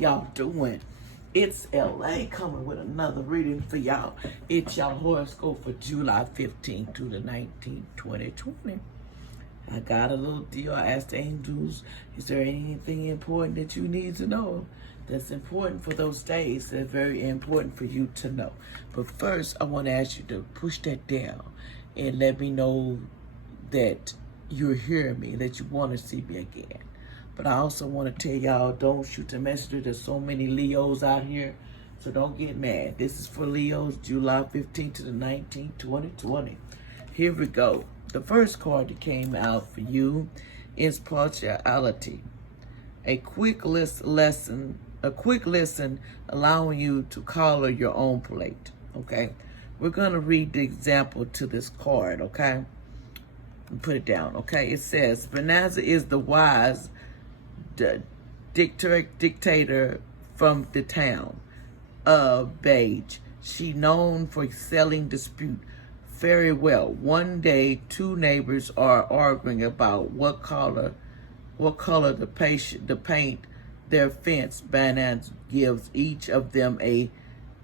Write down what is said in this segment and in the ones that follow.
y'all doing? It's LA coming with another reading for y'all. It's y'all horoscope for July 15 to the 19th, 2020. I got a little deal. I asked the angels, is there anything important that you need to know that's important for those days? That's very important for you to know. But first, I want to ask you to push that down and let me know that you're hearing me, that you want to see me again. But I also want to tell y'all, don't shoot the messenger. There's so many Leos out here, so don't get mad. This is for Leos, July 15th to the 19th, 2020. Here we go. The first card that came out for you is partiality. A quick lesson, allowing you to color your own plate. Okay, we're gonna read the example to this card. Okay, put it down. Okay, it says Bonanza is the wise dictator from the town of Beige. She known for settling dispute very well. One day, two neighbors are arguing about what color to paint their fence. Bonanza gives each of them a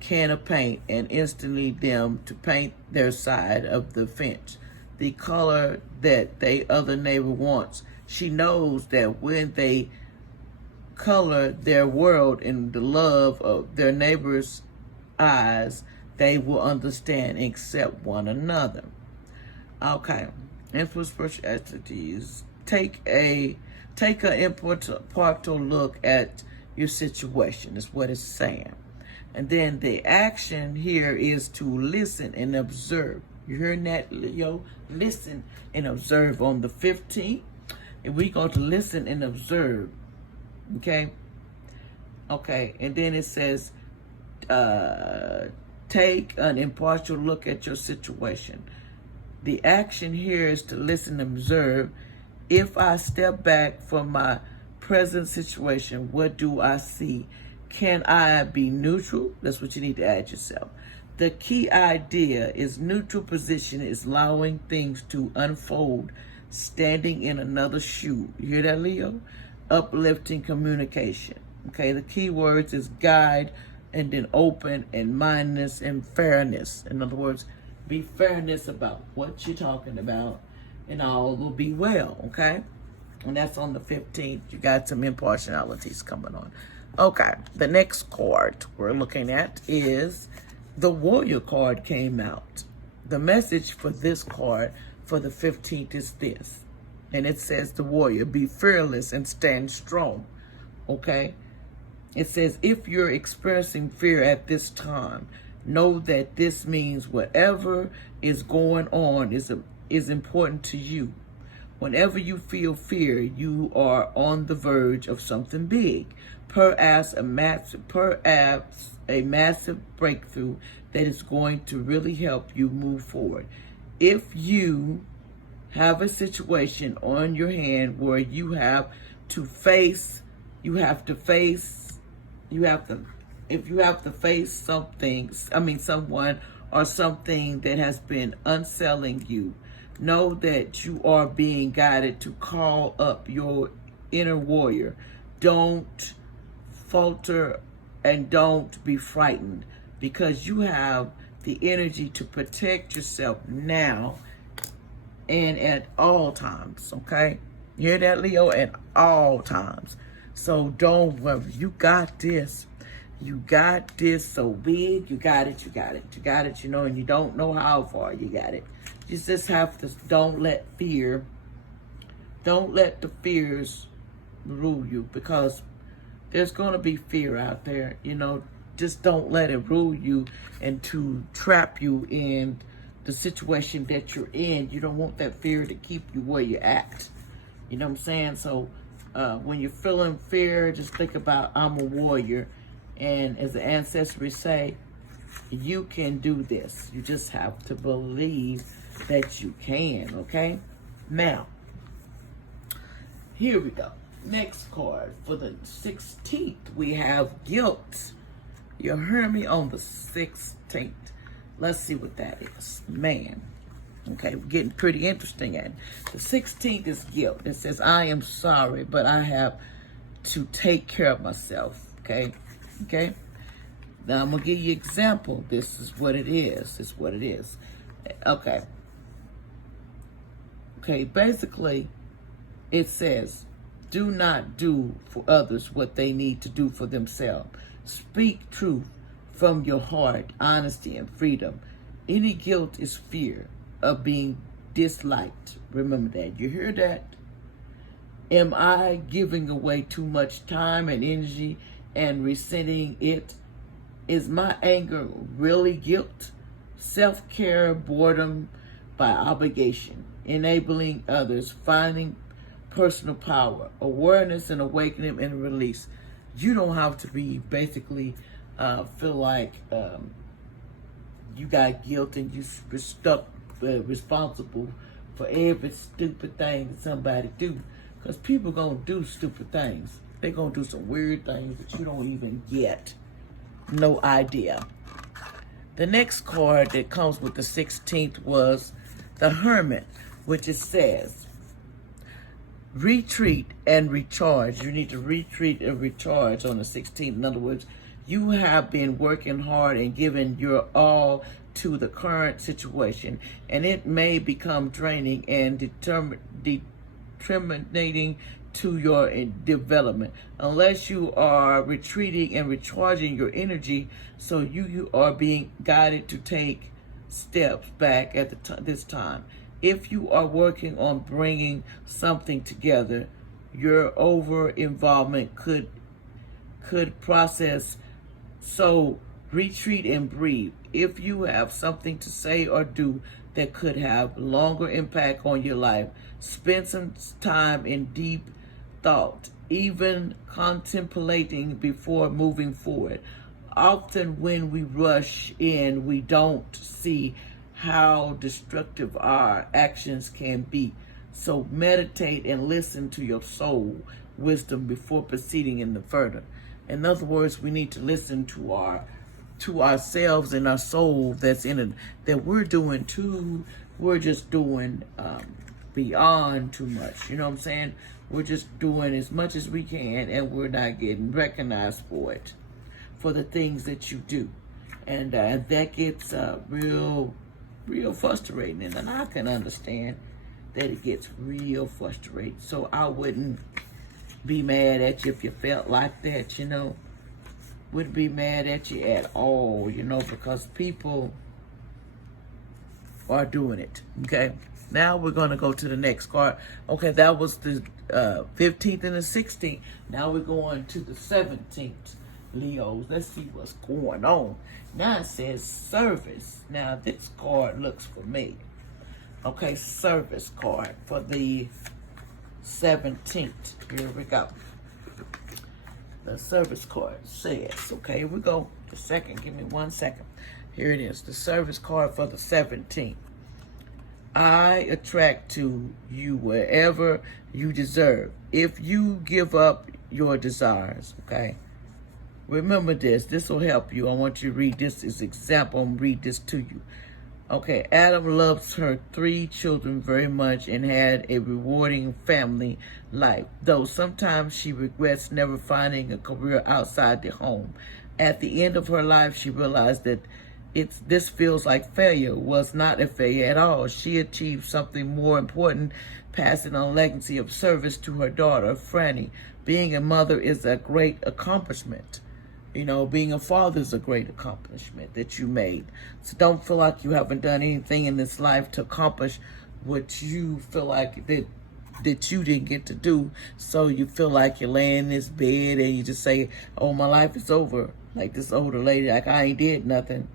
can of paint and instantly them to paint their side of the fence the color that the other neighbor wants. She knows that when they color their world in the love of their neighbor's eyes, they will understand and accept one another. Okay, influence personalities. Take an impartial look at your situation, is what it's saying. And then the action here is to listen and observe. You hearing that, Leo? Listen and observe on the 15th. And we're going to listen and observe. Okay? Okay, and then it says, take an impartial look at your situation. The action here is to listen and observe. If I step back from my present situation, what do I see? Can I be neutral? That's what you need to ask yourself. The key idea is neutral position is allowing things to unfold, standing in another shoe. You hear that, Leo? Uplifting communication. Okay, the key words is guide, and then open, and mindness, and fairness. In other words, be fairness about what you're talking about, and all will be well, okay? And that's on the 15th. You got some impartialities coming on. Okay, the next card we're looking at is the Warrior card came out. The message for this card for the 15th is this. And it says, the Warrior, be fearless and stand strong, okay? It says, if you're experiencing fear at this time, know that this means whatever is going on is important to you. Whenever you feel fear, you are on the verge of something big, perhaps a massive breakthrough that is going to really help you move forward. If you have a situation on your hand where you have to face someone or something that has been unsettling you, know that you are being guided to call up your inner warrior. Don't falter and don't be frightened, because you have the energy to protect yourself now and at all times, okay? You hear that, Leo? At all times. So don't worry. You got this. You got this so big. You got it, you got it, you got it, you know, and you don't know how far you got it. You just have to, don't let the fears rule you, because there's going to be fear out there, you know. Just don't let it rule you and to trap you in the situation that you're in. You don't want that fear to keep you where you're at. You know what I'm saying? So when you're feeling fear, just think about, I'm a warrior. And as the ancestors say, you can do this. You just have to believe that you can, okay? Now, here we go. Next card for the 16th, we have guilt. You heard me on the 16th. Let's see what that is. Man. Okay, we're getting pretty interesting at it. The 16th is guilt. It says, I am sorry, but I have to take care of myself. Okay? Okay? Now I'm going to give you an example. This is what it is. It's what it is. Okay. Okay, basically, it says, do not do for others what they need to do for themselves. Speak truth from your heart, honesty and freedom. Any guilt is fear of being disliked. Remember that. You hear that? Am I giving away too much time and energy and resenting it? Is my anger really guilt? Self-care, boredom by obligation, enabling others, finding personal power, awareness and awakening and release. You don't have to be basically feel like you got guilt and you're stuck responsible for every stupid thing that somebody do. Because people gonna do stupid things. They're gonna do some weird things that you don't even get no idea. The next card that comes with the 16th was the Hermit, which it says, retreat and recharge. You need to retreat and recharge on the 16th. In other words, you have been working hard and giving your all to the current situation, and it may become draining and determining to your development unless you are retreating and recharging your energy. So you are being guided to take steps back at this time. If you are working on bringing something together, your over involvement could process. So retreat and breathe. If you have something to say or do that could have longer impact on your life, spend some time in deep thought, even contemplating before moving forward. Often when we rush in, we don't see how destructive our actions can be. So meditate and listen to your soul wisdom before proceeding in the further. In other words, we need to listen to ourselves and our soul that's in it, that we're doing too. We're just doing beyond too much. You know what I'm saying? We're just doing as much as we can, and we're not getting recognized for it, for the things that you do. And that gets real frustrating. And I can understand that it gets real frustrating. So I wouldn't be mad at you if you felt like that, you know. Wouldn't be mad at you at all, you know, because people are doing it, okay? Now we're going to go to the next card. Okay, that was the 15th and the 16th. Now we're going to the 17th, Leos. Let's see what's going on. Now it says service. Now this card looks for me. Okay, service card for the 17th. Here we go. The service card says, okay, here we go. The second, give me 1 second. Here it is, the service card for the 17th. I attract to you wherever you deserve. If you give up your desires, okay? Remember this. This will help you. I want you to read this as example. I'm going to read this to you. Okay, Adam loves her 3 children very much and had a rewarding family life, though sometimes she regrets never finding a career outside the home. At the end of her life, she realized that this feels like failure. Was not a failure at all. She achieved something more important, passing on a legacy of service to her daughter, Franny. Being a mother is a great accomplishment. You know, being a father is a great accomplishment that you made. So don't feel like you haven't done anything in this life to accomplish what you feel like that you didn't get to do. So you feel like you're laying in this bed and you just say, oh, my life is over. Like this older lady, like I ain't did nothing.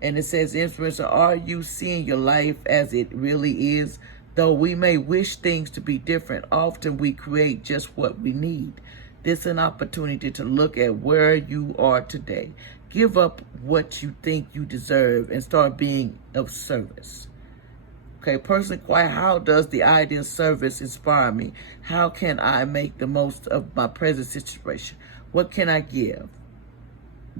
And it says, influencer, are you seeing your life as it really is? Though we may wish things to be different, often we create just what we need. This is an opportunity to look at where you are today. Give up what you think you deserve and start being of service. Okay, person quiet, how does the idea of service inspire me? How can I make the most of my present situation? What can I give?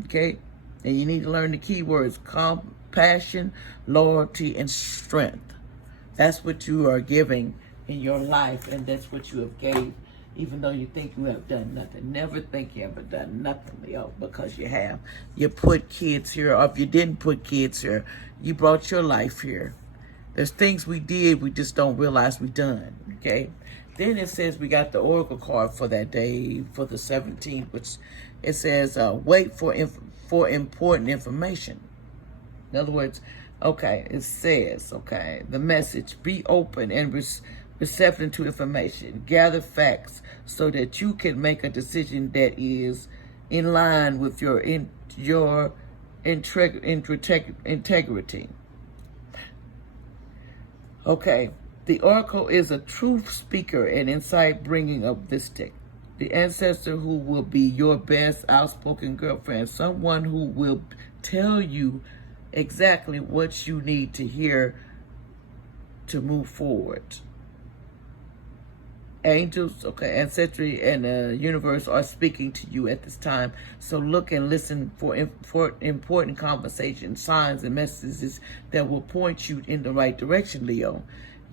Okay, and you need to learn the key words: compassion, loyalty, and strength. That's what you are giving in your life, and that's what you have gave even though you think you have done nothing. Never think you ever done nothing, Leo, because you have. You put kids here, or if you didn't put kids here, you brought your life here. There's things we did, we just don't realize we done, okay? Then it says we got the oracle card for that day, for the 17th, which it says, wait for important information. In other words, okay, it says, okay, the message, be open and receptive to information. Gather facts so that you can make a decision that is in line with your integrity. Okay, the oracle is a truth speaker and insight bringing of this stick. The ancestor who will be your best outspoken girlfriend, someone who will tell you exactly what you need to hear to move forward. Angels, okay, ancestry and the universe are speaking to you at this time. So look and listen for important conversations, signs, and messages that will point you in the right direction, Leo.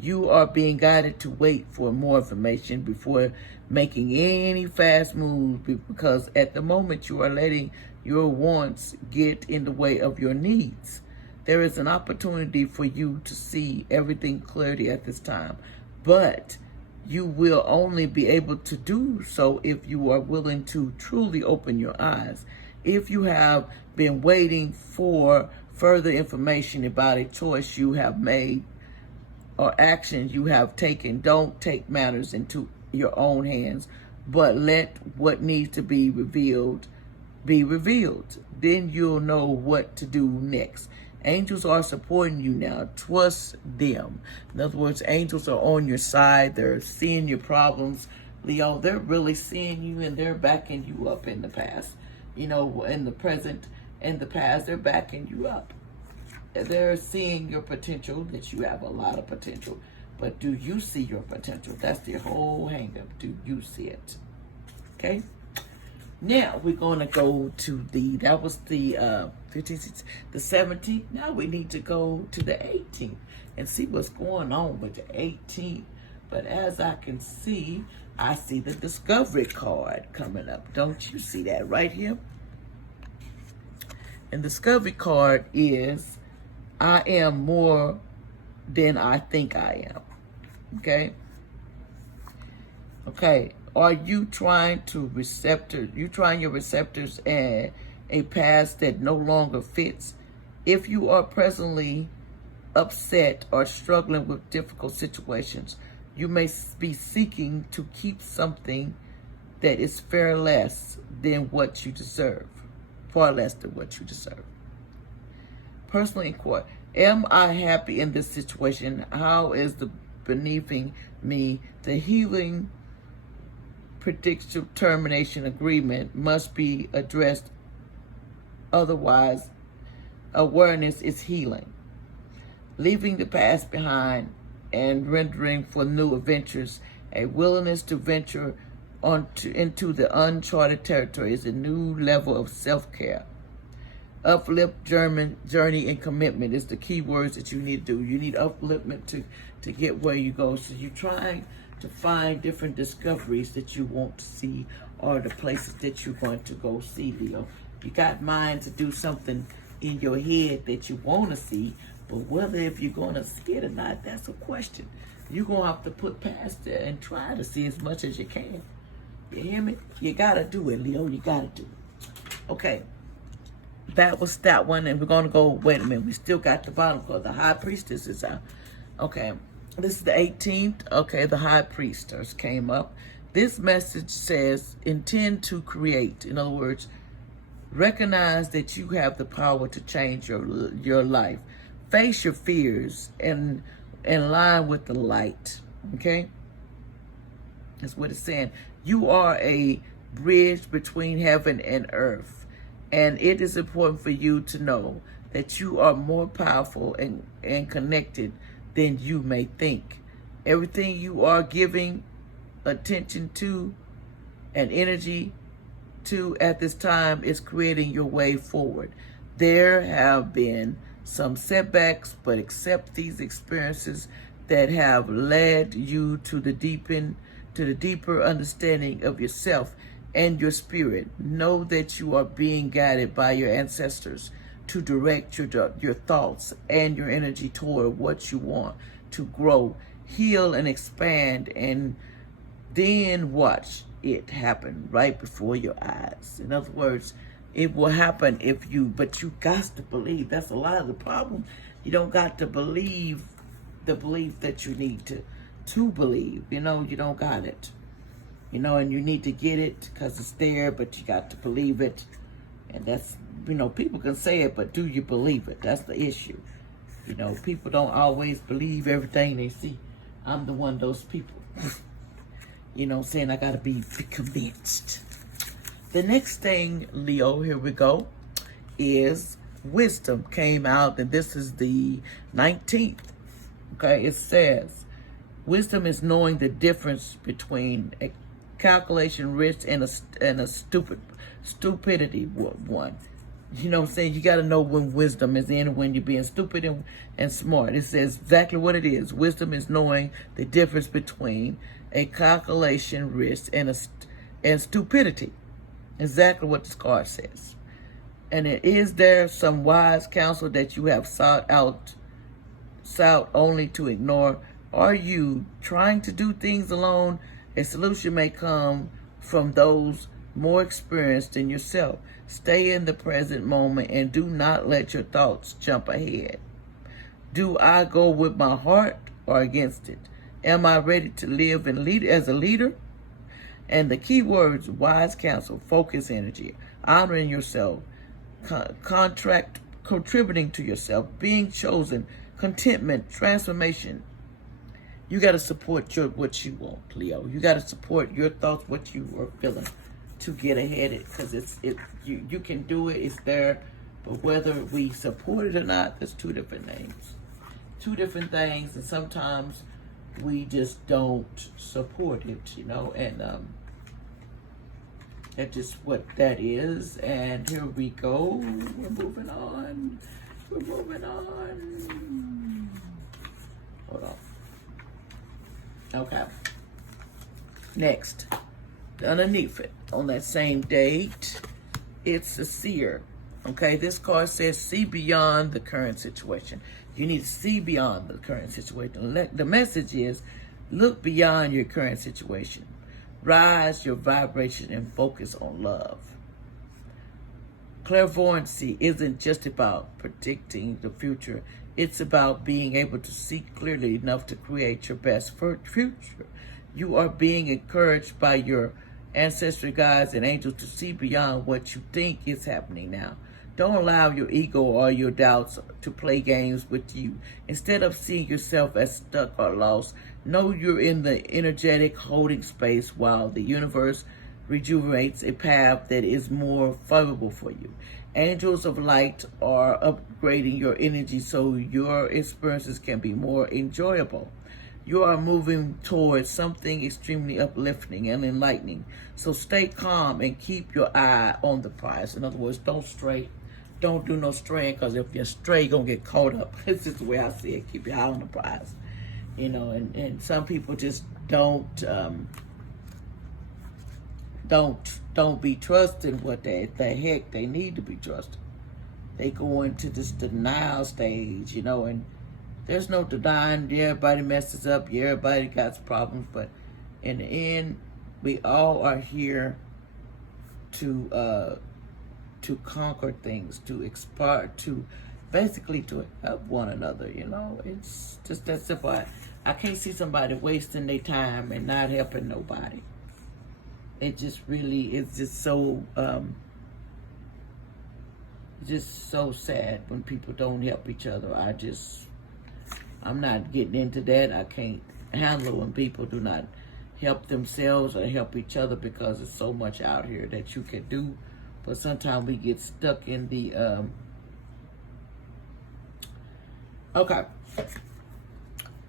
You are being guided to wait for more information before making any fast moves, because at the moment you are letting your wants get in the way of your needs. There is an opportunity for you to see everything clearly at this time, but you will only be able to do so if you are willing to truly open your eyes. If you have been waiting for further information about a choice you have made or actions you have taken, don't take matters into your own hands, but let what needs to be revealed be revealed. Then you'll know what to do next. Angels are supporting you now. Trust them. In other words, angels are on your side. They're seeing your problems. Leo, they're really seeing you, and they're backing you up in the past. You know, in the present and the past, they're backing you up. They're seeing your potential, that you have a lot of potential. But do you see your potential? That's the whole hang-up. Do you see it? Okay? Now we're going to go to that was the 15th, the 17th. Now we need to go to the 18th and see what's going on with the 18th. But as I can see, I see the discovery card coming up. Don't you see that right here? And the discovery card is, I am more than I think I am. Okay? Okay. Are you trying your receptors and a past that no longer fits? If you are presently upset or struggling with difficult situations, you may be seeking to keep something that is far less than what you deserve. Personally in court, am I happy in this situation? How is the beneathing me? The healing predictive termination agreement must be addressed. Otherwise, awareness is healing. Leaving the past behind and rendering for new adventures, a willingness to venture into the uncharted territory is a new level of self-care. Uplift, journey, and commitment is the key words that you need to do. You need upliftment to get where you go. So you're trying to find different discoveries that you want to see, or the places that you're going to go see, Leo. You got mind to do something in your head that you want to see, but whether if you're going to see it or not, that's a question. You're going to have to put past it and try to see as much as you can. You hear me? You got to do it, Leo. You got to do it. Okay. That was that one, and we're going to go, wait a minute, we still got the bottom card. The High Priestess is out. Okay. This is the 18th. Okay, the High Priestess came up. This message says, intend to create. In other words, recognize that you have the power to change your life. Face your fears and in line with the light. Okay? That's what it's saying. You are a bridge between heaven and earth. And it is important for you to know that you are more powerful and connected than you may think. Everything you are giving attention to and energy to at this time is creating your way forward. There have been some setbacks, but accept these experiences that have led you to to the deeper understanding of yourself and your spirit. Know that you are being guided by your ancestors to direct your thoughts and your energy toward what you want to grow, heal, and expand, and then watch it happen right before your eyes. In other words, it will happen but you got to believe. That's a lot of the problem. You don't got to believe the belief that you need to believe. You don't got it. And you need to get it because it's there, but you got to believe it. And that's, people can say it, but do you believe it? That's the issue. People don't always believe everything they see. I'm the one of those people. Saying I got to be convinced. The next thing, Leo, here we go, is wisdom came out, and this is the 19th. Okay, it says, wisdom is knowing the difference between a calculation risk and a stupidity one. You know what I'm saying? You got to know when wisdom is in and when you're being stupid and smart. It says exactly what it is. Wisdom is knowing the difference between a calculation risk and stupidity. Exactly what this card says. And is there some wise counsel that you have sought only to ignore? Are you trying to do things alone? A solution may come from those more experienced than yourself. Stay in the present moment and do not let your thoughts jump ahead. Do I go with my heart or against it? Am I ready to live and lead as a leader? And the key words: wise counsel, focus energy, honoring yourself, contributing to yourself, being chosen, contentment, transformation. You got to support what you want, Leo. You got to support your thoughts, what you are feeling, to get ahead of it, because you can do it. It's there, but whether we support it or not, there's two different things. And sometimes we just don't support it, and that's just what that is. And here we go. We're moving on. Hold on. Okay. Next, underneath it, on that same date, it's a seer. Okay, this card says see beyond the current situation. You need to see beyond the current situation. The message is look beyond your current situation. Rise your vibration and focus on love. Clairvoyancy isn't just about predicting the future. It's about being able to see clearly enough to create your best future. You are being encouraged by your ancestral guides and angels to see beyond what you think is happening now. Don't allow your ego or your doubts to play games with you. Instead of seeing yourself as stuck or lost, know you're in the energetic holding space while the universe rejuvenates a path that is more favorable for you. Angels of light are upgrading your energy so your experiences can be more enjoyable. You are moving towards something extremely uplifting and enlightening. So stay calm and keep your eye on the prize. In other words, don't stray. Don't do no straying, because if you're stray, you're going to get caught up. It's just the way I see it. Keep your eye on the prize. And some people just don't be trusting what the heck they need to be trusted. They go into this denial stage, and there's no denying. Yeah, everybody messes up. Yeah, everybody got problems. But in the end, we all are here to conquer things, to basically to help one another. It's just that simple. I can't see somebody wasting their time and not helping nobody. It just really is just so sad when people don't help each other. I'm not getting into that. I can't handle when people do not help themselves or help each other, because there's so much out here that you can do. But sometimes we get stuck in the okay.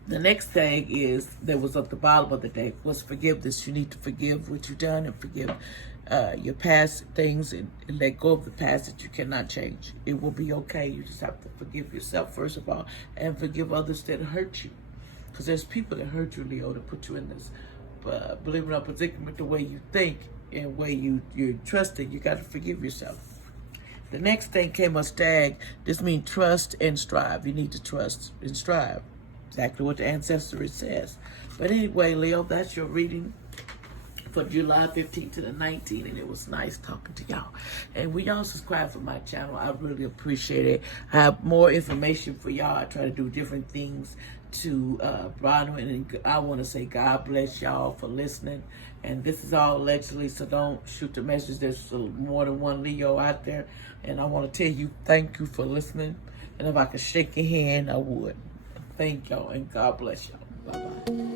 The next thing is, that was at the bottom of the day, was forgiveness. You need to forgive what you've done and forgive your past things, and let go of the past that you cannot change. It will be okay. You just have to forgive yourself, first of all, and forgive others that hurt you. Because there's people that hurt you, Leo, to put you in this believing in a predicament the way you think and the way you're trusting. You got to forgive yourself. The next thing came a stag. This means trust and strive. You need to trust and strive. Exactly what the ancestry says. But anyway, Leo, that's your reading for July 15th to the 19th, and it was nice talking to y'all. And when y'all subscribe for my channel, I really appreciate it. I have more information for y'all. I try to do different things to broaden it, and I want to say God bless y'all for listening. And this is all allegedly, so don't shoot the message. There's more than one Leo out there, and I want to tell you thank you for listening. And if I could shake your hand, I would. Thank y'all, and God bless y'all. Bye-bye.